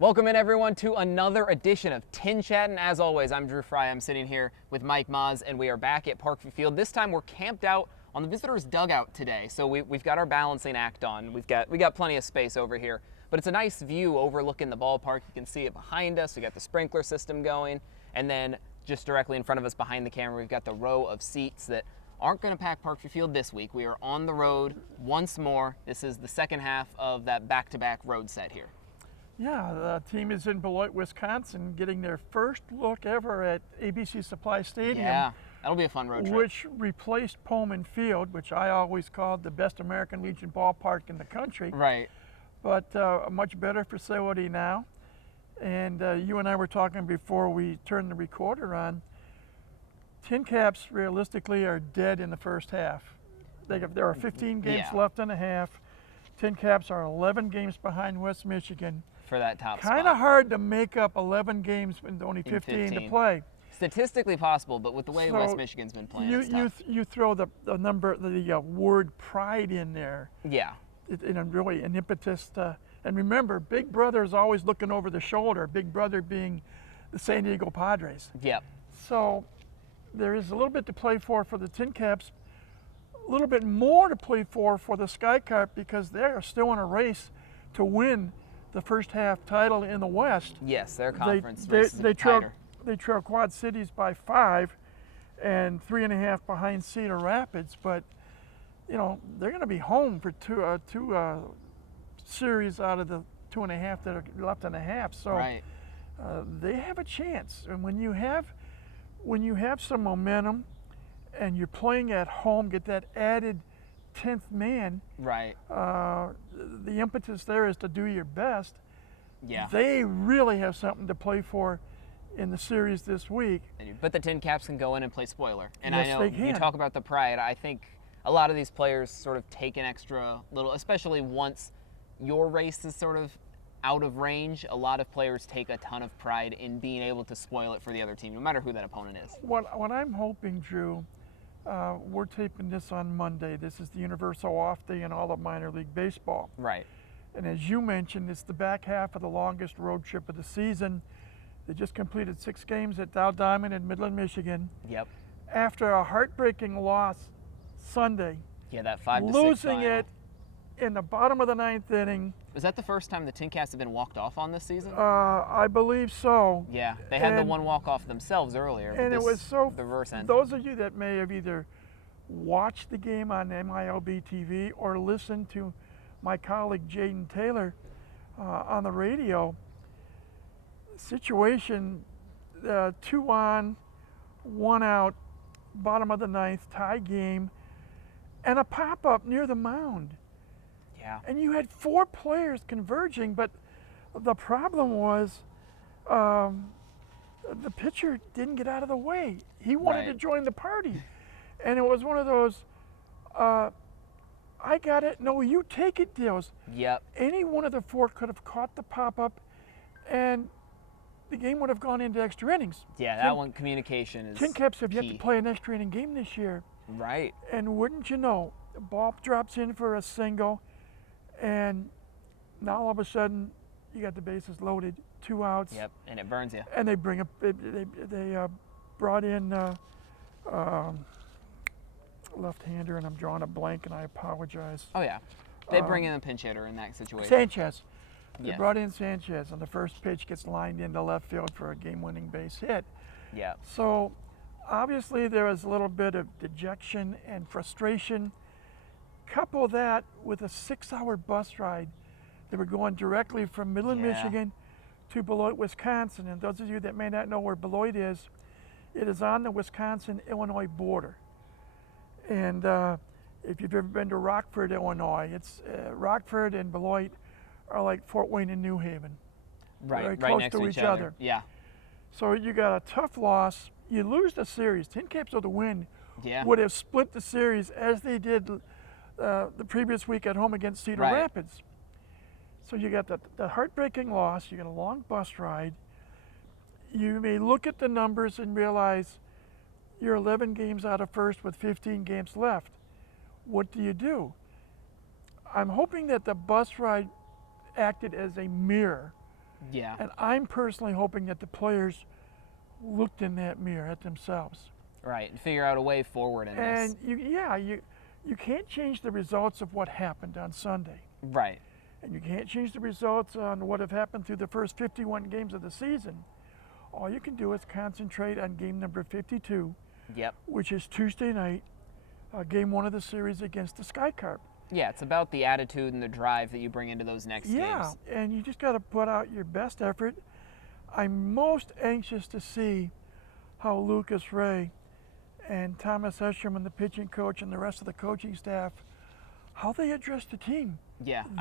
Welcome in everyone to another edition of TinChattin. As always, I'm Drew Fry. I'm sitting here with Mike Maz, and we are back at Parkview Field. This time we're camped out on the visitors' dugout today. So we've got our balancing act on. We got plenty of space over here, but it's a nice view overlooking the ballpark. You can see it behind us. We got the sprinkler system going, and then just directly in front of us behind the camera, we've got the row of seats that aren't going to pack Parkview Field this week. We are on the road once more. This is the second half of that back-to-back road set here. Yeah, the team is in Beloit, Wisconsin, getting their first look ever at ABC Supply Stadium. Yeah, that'll be a fun road trip. Which replaced Pullman Field, which I always called the best American Legion ballpark in the country. Right. But a much better facility now. And you and I were talking before we turned the recorder on. TinCaps realistically are dead in the first half. There are 15 games left in the half. TinCaps are 11 games behind West Michigan. For that top spot. Kind of hard to make up 11 games with only 15 to play. Statistically possible, but with the way West Michigan's been playing, it's tough. You throw the word pride in there. Yeah. And really an impetus to, and remember, Big Brother is always looking over the shoulder. Big Brother being the San Diego Padres. Yep. So there is a little bit to play for the TinCaps, a little bit more to play for the Sky Carp, because they are still in a race to win the first half title in the West. Yes, their conference they trail Quad Cities by 5 and 3.5 behind Cedar Rapids, but you know they're going to be home for two series out of the 2.5 that are left in the half. So they have a chance. And when you have some momentum and you're playing at home, get that added 10th man. Right. The impetus there is to do your best. Yeah. They really have something to play for in the series this week. But the TinCaps can go in and play spoiler. And yes, I know they can. You talk about the pride. I think a lot of these players sort of take an extra little, especially once your race is sort of out of range. A lot of players take a ton of pride in being able to spoil it for the other team, no matter who that opponent is. What I'm hoping, Drew, we're taping this on Monday. This is the universal off day in all of minor league baseball. Right. And as you mentioned, it's the back half of the longest road trip of the season. They just completed 6 games at Dow Diamond in Midland, Michigan. Yep. After a heartbreaking loss Sunday. Yeah, that 5-6 losing final. it in the bottom of the 9th inning. Was that the first time the TinCaps have been walked off on this season? I believe so. Yeah, they had the one walk-off themselves earlier. And it was so, the reverse end. Those of you that may have either watched the game on MILB TV or listened to my colleague Jaden Taylor on the radio, situation 2 on, 1 out, bottom of the 9th, tie game, and a pop-up near the mound. Yeah. And you had 4 players converging, but the problem was the pitcher didn't get out of the way. He wanted to join the party. And it was one of those, I got it, no, you take it deals. Yep. Any one of the 4 could have caught the pop-up, and the game would have gone into extra innings. Yeah, that one, communication is TinCaps have key. yet to play an extra inning game this year. Right. And wouldn't you know, the ball drops in for a single, and now all of a sudden, you got the bases loaded, 2 outs. Yep, and it burns you. And they bring up, they brought in left-hander, and I'm drawing a blank, and I apologize. Oh yeah, they bring in a pinch hitter in that situation. Sanchez. They Yes. brought in Sanchez, and the first pitch gets lined into left field for a game-winning base hit. Yeah. So obviously there was a little bit of dejection and frustration. Couple that with a 6-hour bus ride. They were going directly from Midland, Michigan to Beloit, Wisconsin. And those of you that may not know where Beloit is, it is on the Wisconsin-Illinois border. And if you've ever been to Rockford, Illinois, it's Rockford and Beloit are like Fort Wayne and New Haven. Right, Very right close next to to each other. Yeah. So you got a tough loss. You lose the series. TinCaps with a win would have split the series as they did the previous week at home against Cedar Rapids. So you got the heartbreaking loss. You got a long bus ride. You may look at the numbers and realize you're 11 games out of first with 15 games left. What do? I'm hoping that the bus ride acted as a mirror Yeah. And I'm personally hoping that the players looked in that mirror at themselves. Right. And figure out a way forward in this. And you can't change the results of what happened on Sunday. Right. And you can't change the results on what have happened through the first 51 games of the season. All you can do is concentrate on game number 52, Yep. which is Tuesday night, game 1 of the series against the Sky Carp. Yeah, it's about the attitude and the drive that you bring into those next games. And you just got to put out your best effort. I'm most anxious to see how Lucas Ray and Thomas Escherman, the pitching coach, and the rest of the coaching staff, how they address the team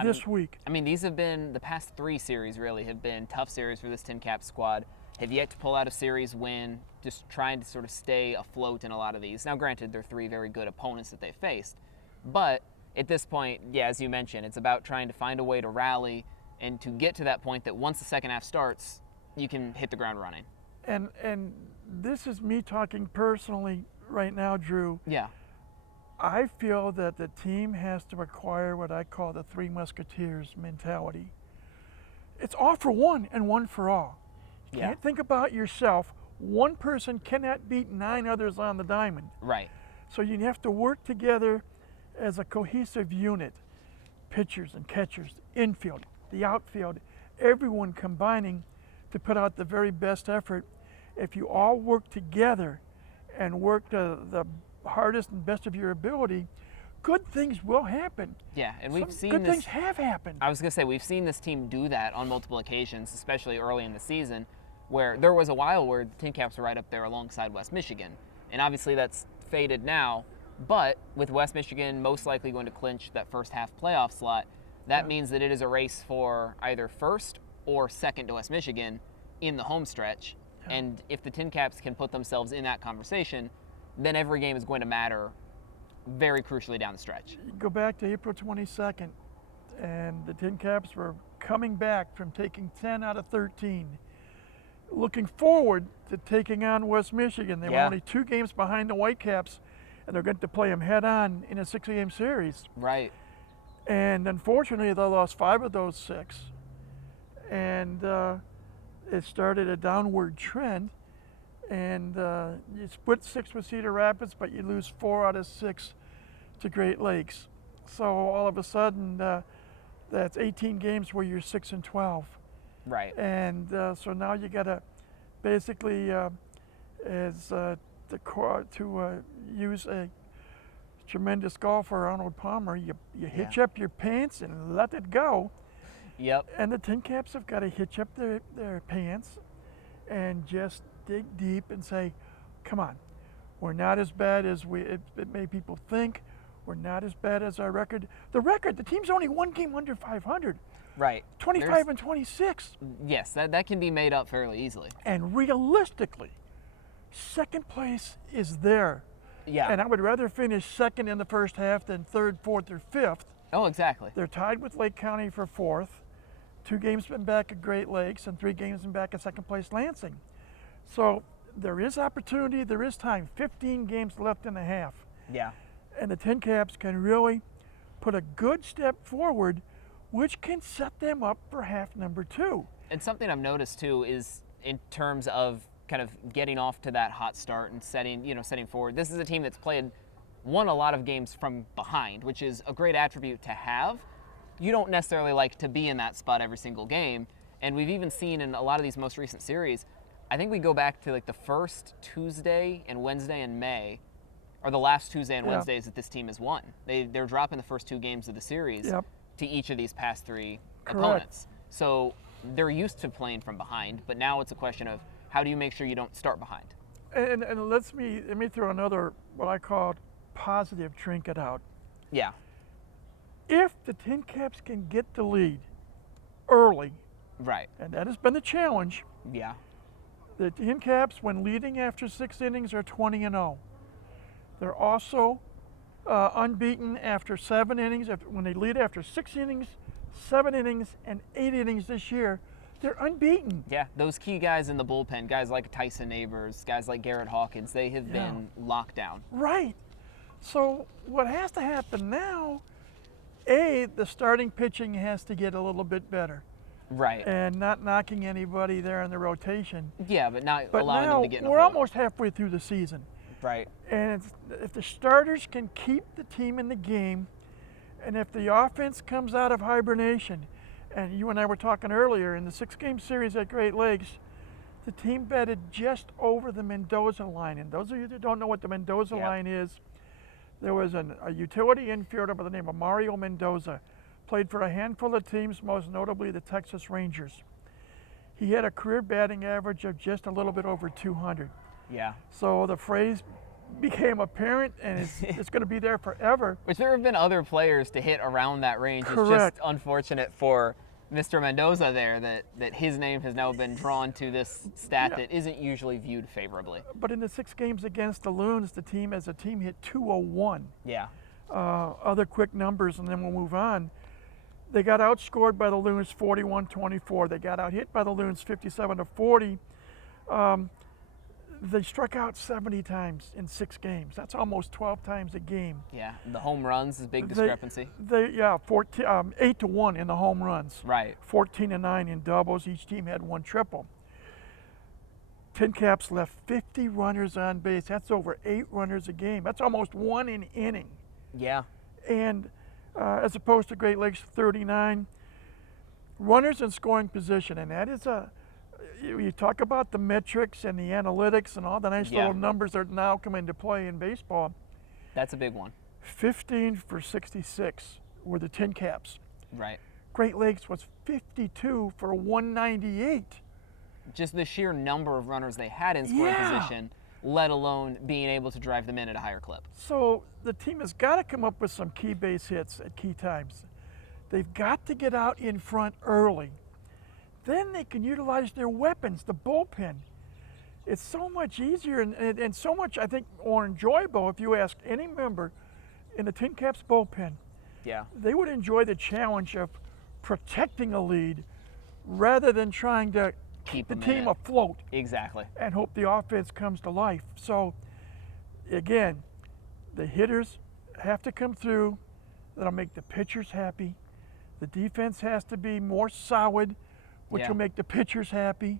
this week. I mean, these have been, the past 3 series really have been tough series for this TinCaps squad. Have yet to pull out a series win, just trying to sort of stay afloat in a lot of these. Now, granted, they're 3 very good opponents that they faced, but at this point, yeah, as you mentioned, it's about trying to find a way to rally and to get to that point that once the second half starts, you can hit the ground running. And this is me talking personally right now, Drew. Yeah. I feel that the team has to acquire what I call the 3 Musketeers mentality. It's all for one and one for all. You can't think about yourself. One person cannot beat 9 others on the diamond. Right. So you have to work together as a cohesive unit. Pitchers and catchers, infield, the outfield, everyone combining to put out the very best effort. If you all work together and work to the hardest and best of your ability, good things will happen. Yeah, and we've seen good this. things have happened. I was going to say, we've seen this team do that on multiple occasions, especially early in the season, where there was a while where the TinCaps were right up there alongside West Michigan. And obviously that's faded now, but with West Michigan most likely going to clinch that first half playoff slot, that means that it is a race for either first or second to West Michigan in the home stretch. And if the TinCaps can put themselves in that conversation, then every game is going to matter very crucially down the stretch. You go back to April 22nd, and the TinCaps were coming back from taking 10 out of 13, looking forward to taking on West Michigan. They were only 2 games behind the Whitecaps, and they're going to play them head-on in a 6-game series. Right. And unfortunately, they lost 5 of those 6, and it started a downward trend. And you split 6 with Cedar Rapids, but you lose 4 out of 6 to Great Lakes. So all of a sudden, that's 18 games where you're 6-12. Right. And so now you got to basically, use a tremendous golfer, Arnold Palmer, you hitch up your pants and let it go. Yep. And the TinCaps have got to hitch up their pants and just dig deep and say, come on, we're not as bad as it made people think. We're not as bad as our record. The team's only 1 game under 500. Right. 25 and 26. Yes, that can be made up fairly easily. And realistically, second place is there. Yeah. And I would rather finish second in the first half than third, fourth, or fifth. Oh, exactly. They're tied with Lake County for 4th. 2 games been back at Great Lakes and 3 games been back at second place Lansing. So there is opportunity, there is time. 15 games left in the half. Yeah. And the TinCaps can really put a good step forward, which can set them up for half number 2. And something I've noticed too is in terms of kind of getting off to that hot start and setting forward. This is a team that's won a lot of games from behind, which is a great attribute to have. You don't necessarily like to be in that spot every single game. And we've even seen in a lot of these most recent series, I think we go back to like the first Tuesday and Wednesday in May, or the last Tuesday and Wednesdays that this team has won. They're dropping the first 2 games of the series to each of these past 3 opponents. So they're used to playing from behind, but now it's a question of how do you make sure you don't start behind? And let me throw another, what I call positive trinket out. Yeah. If the TinCaps can get the lead early, right, and that has been the challenge. Yeah. The TinCaps, when leading after 6 innings, are 20-0. They're also unbeaten after 7 innings. When they lead after 6 innings, 7 innings, and 8 innings this year, they're unbeaten. Yeah, those key guys in the bullpen, guys like Tyson Neighbors, guys like Garrett Hawkins, they have been locked down. Right. So what has to happen now, the starting pitching has to get a little bit better. Right. and not knocking anybody there in the rotation. Yeah, but not But allowing now them to get in a we're hole. almost halfway through the season. Right. And if the starters can keep the team in the game, and if the offense comes out of hibernation, and you and I were talking earlier, in the 6-game series at Great Lakes, the team betted just over the Mendoza line. And those of you that don't know what the Mendoza line is, there was a utility infielder by the name of Mario Mendoza, played for a handful of teams, most notably the Texas Rangers. He had a career batting average of just a little bit over 200. Yeah. So the phrase became apparent, and it's going to be there forever. Which there have been other players to hit around that range. Correct. It's just unfortunate for Mr. Mendoza there that his name has now been drawn to this stat that isn't usually viewed favorably. But in the 6 games against the Loons, the team as a team hit 201. Yeah. Other quick numbers, and then we'll move on. They got outscored by the Loons 41-24. They got out hit by the Loons 57-40. They struck out 70 times in 6 games. That's almost 12 times a game. Yeah, the home runs is a big discrepancy. 8-1 in the home runs. Right. 14-9 in doubles. Each team had 1 triple. TinCaps left 50 runners on base. That's over 8 runners a game. That's almost 1 an inning. Yeah. And as opposed to Great Lakes 39, runners in scoring position, and that is you talk about the metrics and the analytics and all the nice little numbers that now come into play in baseball. That's a big one. 15 for 66 were the TinCaps. Right. Great Lakes was 52 for 198. Just the sheer number of runners they had in scoring position, let alone being able to drive them in at a higher clip. So the team has got to come up with some key base hits at key times. They've got to get out in front early. Then they can utilize their weapons, the bullpen. It's so much easier and so much, I think, more enjoyable if you ask any member in the TinCaps bullpen. Yeah. They would enjoy the challenge of protecting a lead rather than trying to keep the team afloat. Exactly. And hope the offense comes to life. So, again, the hitters have to come through. That'll make the pitchers happy. The defense has to be more solid, which will make the pitchers happy.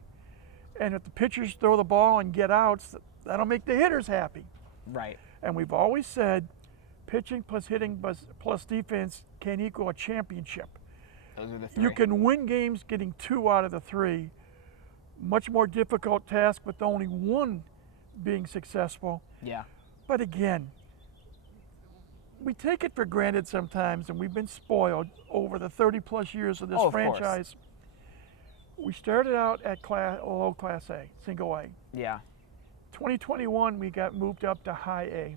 And if the pitchers throw the ball and get outs, that'll make the hitters happy. Right. And we've always said pitching plus hitting plus defense can equal a championship. Those are the 3. You can win games getting 2 out of the 3. Much more difficult task with only 1 being successful. Yeah. But again, we take it for granted sometimes, and we've been spoiled over the 30-plus years of this franchise. Course. We started out at low Class A, single A. Yeah. 2021, we got moved up to high A.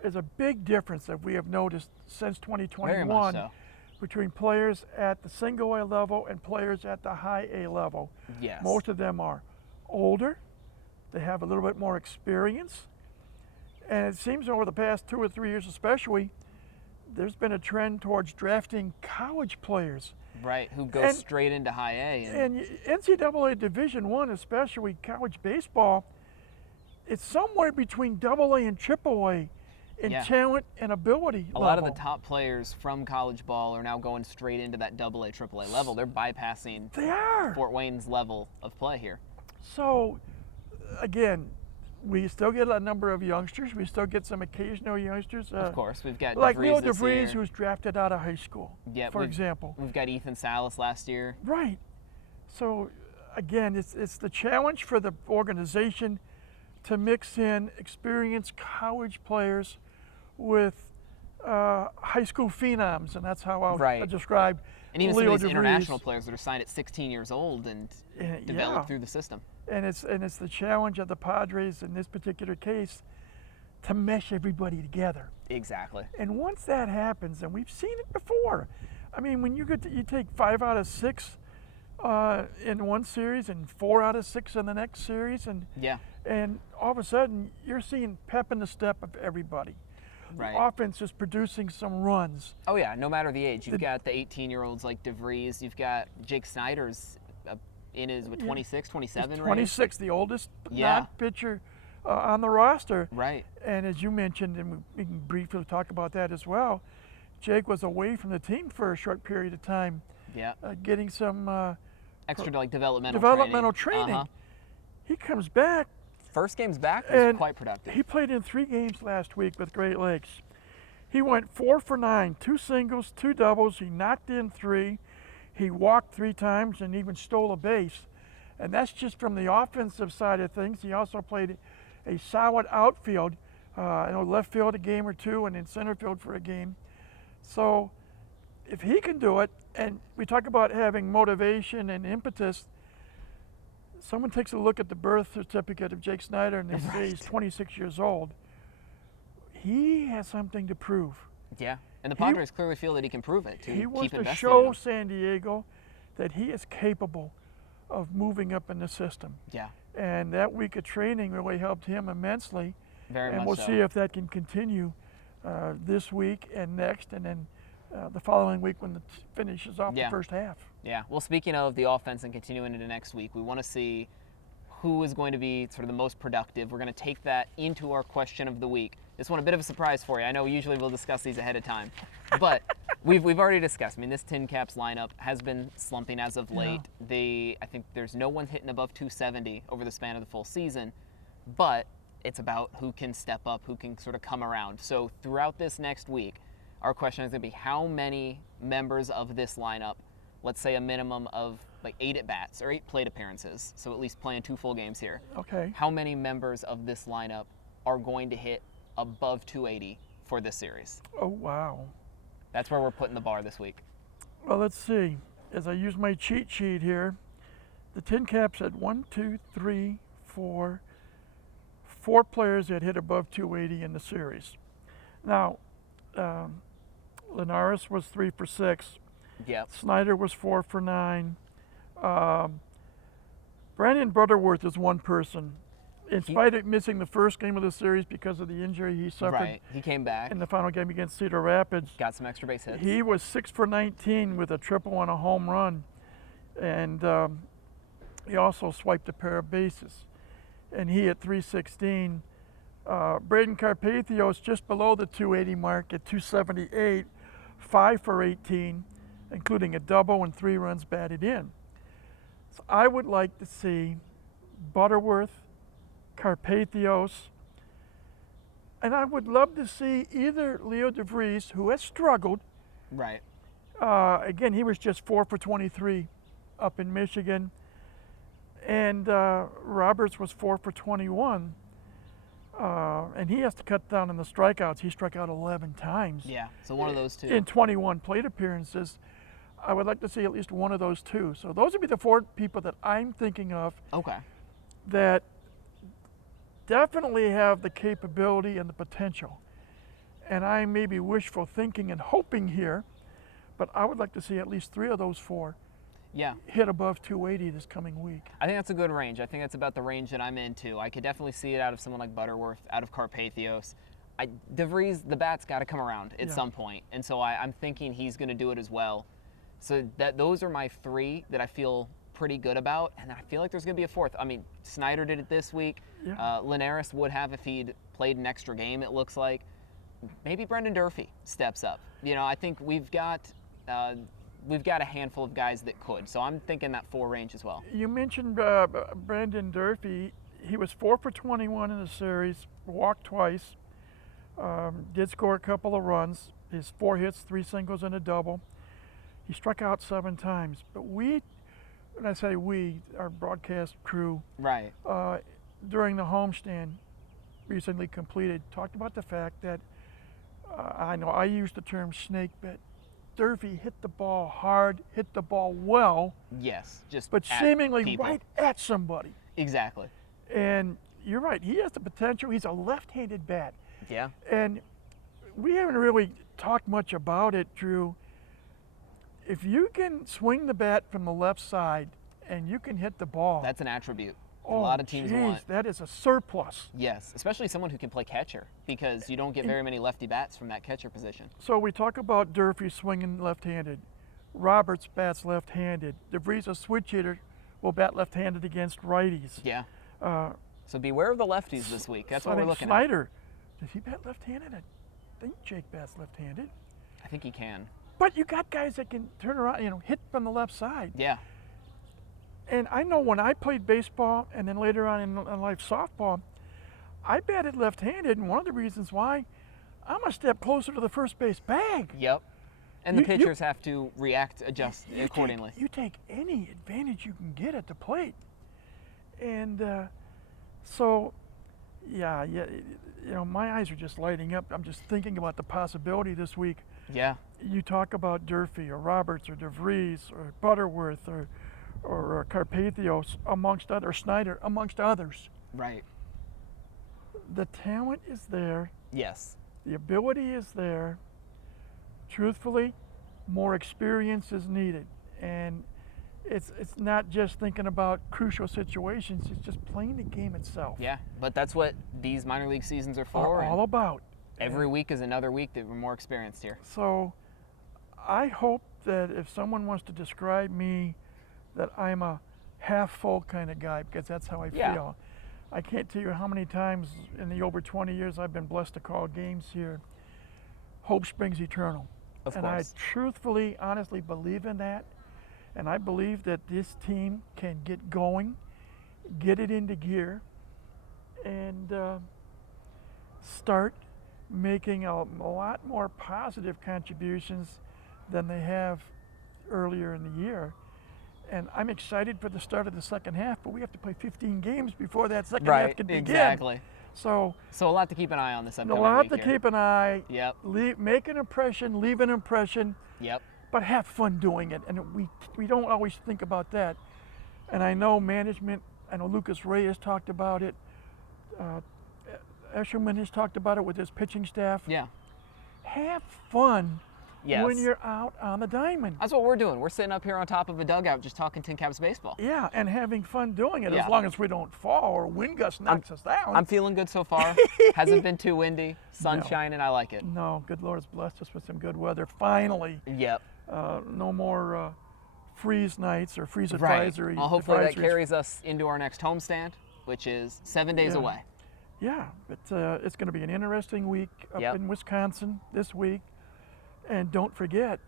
There's a big difference that we have noticed since 2021 Very much so. between players at the single A level and players at the high A level. Yes. Most of them are older, they have a little bit more experience, and it seems over the past 2 or 3 years especially, there's been a trend towards drafting college players. Right, who go straight into high A. And NCAA Division I, especially college baseball, it's somewhere between AA and AAA in talent and ability A lot of the top players from college ball are now going straight into that AA, AAA level. They're bypassing Fort Wayne's level of play here. So, again, we still get a number of youngsters. We still get some occasional youngsters. Of course, we've got like DeVries Leo this DeVries, year. who's drafted out of high school, for example. We've got Ethan Salas last year. Right. So, again, it's the challenge for the organization to mix in experienced college players with high school phenoms, and that's how I'll describe and even Leo some of these DeVries. international players that are signed at 16 years old and develop through the system. And it's the challenge of the Padres in this particular case to mesh everybody together. Exactly. And once that happens, and we've seen it before, I mean, when you take 5 out of 6 in one series and 4 out of 6 in the next series, and all of a sudden you're seeing pep in the step of everybody. Right. The offense is producing some runs. Oh yeah, no matter the age. You've got the 18-year-olds like DeVries. You've got Jake Snyder's in his 26, 27 range. 26, the oldest non-pitcher on the roster. Right. And as you mentioned, and we can briefly talk about that as well, Jake was away from the team for a short period of time Yeah. Getting some Extra like developmental training. He comes back. First game's back was quite productive. He played in 3 games last week with Great Lakes. He went 4 for 9, 2 singles, 2 doubles. He knocked in 3. He walked 3 times and even stole a base. And that's just from the offensive side of things. He also played a solid outfield, left field a game or 2, and in center field for a game. So if he can do it, and we talk about having motivation and impetus, someone takes a look at the birth certificate of Jake Snyder and they say he's 26 years old. He has something to prove. Yeah, and the Padres clearly feel that he can prove it. He wants to show San Diego that he is capable of moving up in the system. Yeah. And that week of training really helped him immensely. Very much so. And we'll see if that can continue this week and next, and then the following week when it finishes off the first half. Yeah, well, speaking of the offense and continuing into next week, we want to see who is going to be sort of the most productive. We're going to take that into our question of the week. This one, a bit of a surprise for you. I know usually we'll discuss these ahead of time, but we've already discussed. I mean, this TinCaps lineup has been slumping as of late. Yeah. I think there's no one hitting above 270 over the span of the full season, but it's about who can step up, who can sort of come around. So throughout this next week, our question is going to be how many members of this lineup, let's say a minimum of like 8 at-bats or 8 plate appearances, so at least playing 2 full games here. Okay. How many members of this lineup are going to hit above 280 for this series? Oh, wow. That's where we're putting the bar this week. Well, let's see. As I use my cheat sheet here, the TinCaps had 4 players that hit above 280 in the series. Now, Linares was 3 for 6. Yep. Snyder was 4 for 9. Brandon Butterworth is one person. In spite of missing the first game of the series because of the injury he suffered. Right, he came back. In the final game against Cedar Rapids. Got some extra base hits. He was 6 for 19 with a triple and a home run. And he also swiped a pair of bases. And he at 316. Braden Carpathios just below the 280 mark at 278, 5 for 18, including a double and 3 runs batted in. So I would like to see Butterworth, Carpathios, and I would love to see either Leo DeVries, who has struggled. Right. Again, he was just 4 for 23 up in Michigan. And Roberts was 4 for 21. And he has to cut down on the strikeouts. He struck out 11 times. Yeah, so one of those 2. In 21 plate appearances. I would like to see at least one of those 2. So those would be the 4 people that I'm thinking of. Okay. That definitely have the capability and the potential. And I may be wishful thinking and hoping here, but I would like to see at least 3 of those 4 hit above 280 this coming week. I think that's a good range. I think that's about the range that I'm into. I could definitely see it out of someone like Butterworth, out of Carpathios. DeVries, the bat's got to come around at some point, and so I'm thinking he's going to do it as well. So those are my 3 that I feel pretty good about, and I feel like there's going to be a 4th. I mean, Snyder did it this week. Yeah. Linares would have if he'd played an extra game, it looks like. Maybe Brendan Durfee steps up. You know, I think we've got a handful of guys that could, so I'm thinking that 4 range as well. You mentioned Brendan Durfee. He was 4 for 21 in the series, walked twice, did score a couple of runs. His 4 hits, 3 singles, and a double. He struck out 7 times. But when I say we, our broadcast crew, right, during the homestand recently completed, talked about the fact that I know I used the term snake bit. Durfee hit the ball hard, hit the ball well. Yes, but seemingly right at somebody. Exactly. And you're right. He has the potential. He's a left-handed bat. Yeah. And we haven't really talked much about it, Drew. If you can swing the bat from the left side and you can hit the ball. That's an attribute. A lot of teams want. That is a surplus. Yes, especially someone who can play catcher, because you don't get very many lefty bats from that catcher position. So we talk about Durfee swinging left-handed. Roberts bats left-handed. DeVries, a switch hitter, will bat left-handed against righties. Yeah. So beware of the lefties this week. That's what we're looking Snyder, does he bat left-handed? I think Jake bats left-handed. I think he can. But you got guys that can turn around, hit from the left side. Yeah. And I know when I played baseball and then later on in life softball, I batted left-handed, and one of the reasons why, I'm a step closer to the first base bag. Yep. And the pitchers have to adjust accordingly. You take any advantage you can get at the plate. And so, yeah, my eyes are just lighting up. I'm just thinking about the possibility this week. Yeah. You talk about Durfee or Roberts or DeVries or Butterworth or Carpathio amongst others, Snyder amongst others. Right. The talent is there. Yes. The ability is there. Truthfully, more experience is needed. And it's not just thinking about crucial situations, it's just playing the game itself. Yeah, but that's what these minor league seasons are for. All about. Every week is another week that we're more experienced here. So I hope that if someone wants to describe me, that I'm a half full kind of guy, because that's how I feel. I can't tell you how many times in the over 20 years I've been blessed to call games here. Hope springs eternal. Of and course. I truthfully, honestly believe in that. And I believe that this team can get going, get it into gear, and start making a lot more positive contributions than they have earlier in the year. And I'm excited for the start of the second half, but we have to play 15 games before that second half can begin. Exactly. So a lot to keep an eye on this upcoming week. A lot week to keep an eye. Yep. Make an impression, leave an impression. Yep. But have fun doing it. And we don't always think about that. And I know management, I know Lucas Reyes talked about it. Eshelman has talked about it with his pitching staff. Yeah. Have fun. Yes. When you're out on the diamond. That's what we're doing. We're sitting up here on top of a dugout just talking TinCaps baseball. Yeah, and having fun doing it, Yeah. as long as we don't fall or wind gust knocks us down. I'm feeling good so far. Hasn't been too windy. Sun shining. I like it. No, good Lord has blessed us with some good weather. Finally. Yep. No more freeze nights or freeze Right. advisory. Well, hopefully that advisories. carries us into our next homestand, which is 7 days away. Yeah, but it's going to be an interesting week up in Wisconsin this week. And don't forget,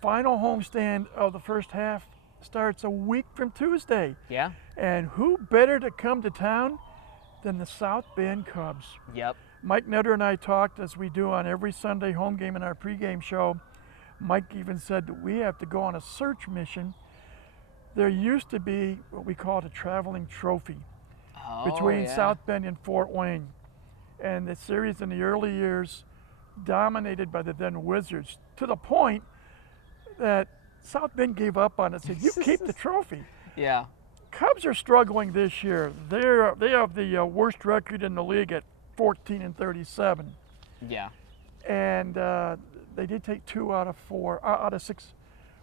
final homestand of the first half starts a week from Tuesday. Yeah. And who better to come to town than the South Bend Cubs? Yep. Mike Nutter and I talked, as we do on every Sunday home game in our pregame show. Mike even said that we have to go on a search mission. There used to be what we called a traveling trophy between South Bend and Fort Wayne. And the series in the early years dominated by the then Wizards, to the point that South Bend gave up on it, said, you keep the trophy. Yeah. Cubs are struggling this year. They have the worst record in the league at 14-37. Yeah. And they did take 2 out of 6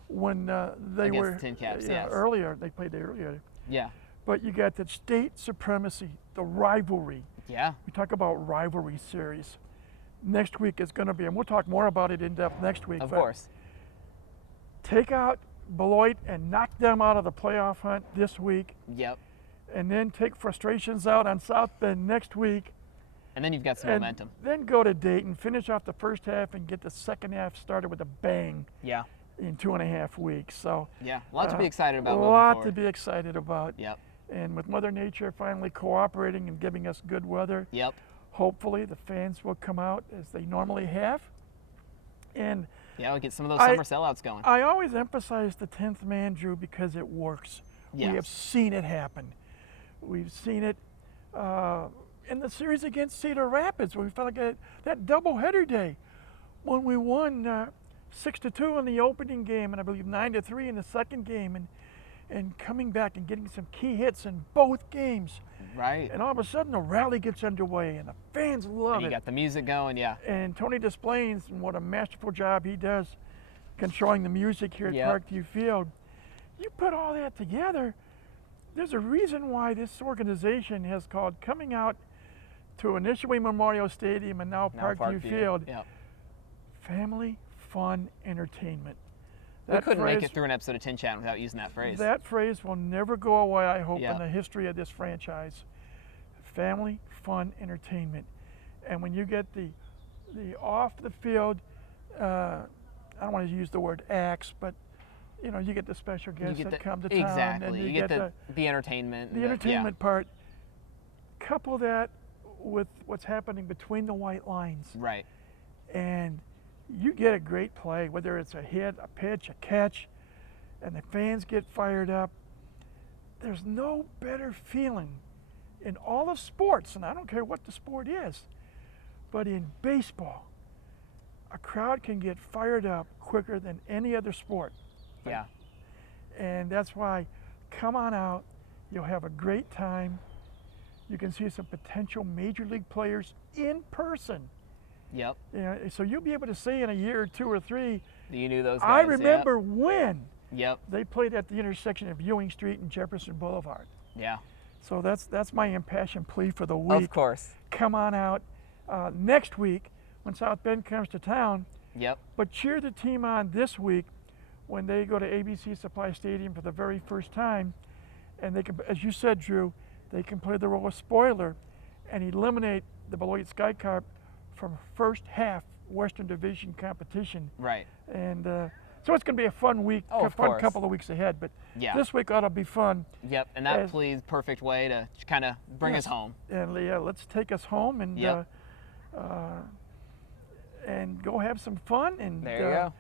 when they were TinCaps, yes. earlier. They played earlier. Yeah. But you got the state supremacy, the rivalry. Yeah. We talk about rivalry series. Next week is going to be, and we'll talk more about it in depth next week. Of course. Take out Beloit and knock them out of the playoff hunt this week. Yep. And then take frustrations out on South Bend next week. And then you've got some momentum. Then go to Dayton, finish off the first half, and get the second half started with a bang. Yeah. In 2.5 weeks. So yeah, a lot to be excited about. A lot to be excited about. Yep. And with Mother Nature finally cooperating and giving us good weather. Yep. Hopefully the fans will come out as they normally have. And yeah, we'll get some of those summer sellouts going. I always emphasize the 10th man, Drew, because it works. Yes. We have seen it happen. We've seen it in the series against Cedar Rapids, where we felt like that doubleheader day when we won 6-2 in the opening game, and I believe 9-3 in the second game, and coming back and getting some key hits in both games. Right. And all of a sudden, the rally gets underway, and the fans love it. You got the music going, yeah. And Tony Desplaines, and what a masterful job he does controlling the music here at Parkview Field. You put all that together, there's a reason why this organization has called coming out to initially Memorial Stadium and now Parkview Field family fun entertainment. We couldn't make it through an episode of TinChattin without using that phrase. That phrase will never go away, I hope, in the history of this franchise. Family fun entertainment. And when you get the off the field I don't want to use the word acts, but you know, you get the special guests that come to town. Exactly. And You get the entertainment. The entertainment part. Couple that with what's happening between the white lines. Right. And you get a great play, whether it's a hit, a pitch, a catch, and the fans get fired up. There's no better feeling in all of sports, and I don't care what the sport is, but in baseball, a crowd can get fired up quicker than any other sport. Yeah. And that's why, come on out, you'll have a great time. You can see some potential major league players in person. Yep. You know, so you'll be able to see in a year or 2 or 3. You knew those guys. I remember when Yep. they played at the intersection of Ewing Street and Jefferson Boulevard. Yeah. So that's my impassioned plea for the week. Of course. Come on out next week when South Bend comes to town. Yep. But cheer the team on this week when they go to ABC Supply Stadium for the very first time, and they can, as you said, Drew, they can play the role of spoiler and eliminate the Beloit Sky Carp from first half Western Division competition. Right. And so it's going to be a fun week, a fun couple of weeks ahead. But this week ought to be fun. Yep. And that plays perfect way to kind of bring us home. And let's take us home and and go have some fun and there you go.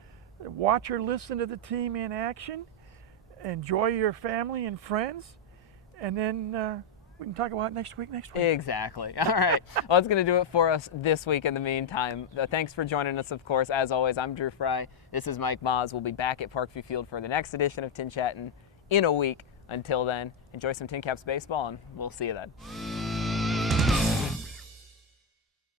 Watch or listen to the team in action. Enjoy your family and friends, and then we can talk about it next week. Exactly. All right. Well, that's going to do it for us this week in the meantime. Thanks for joining us, of course. As always, I'm Drew Fry. This is Mike Moz. We'll be back at Parkview Field for the next edition of TinChattin in a week. Until then, enjoy some TinCaps baseball, and we'll see you then.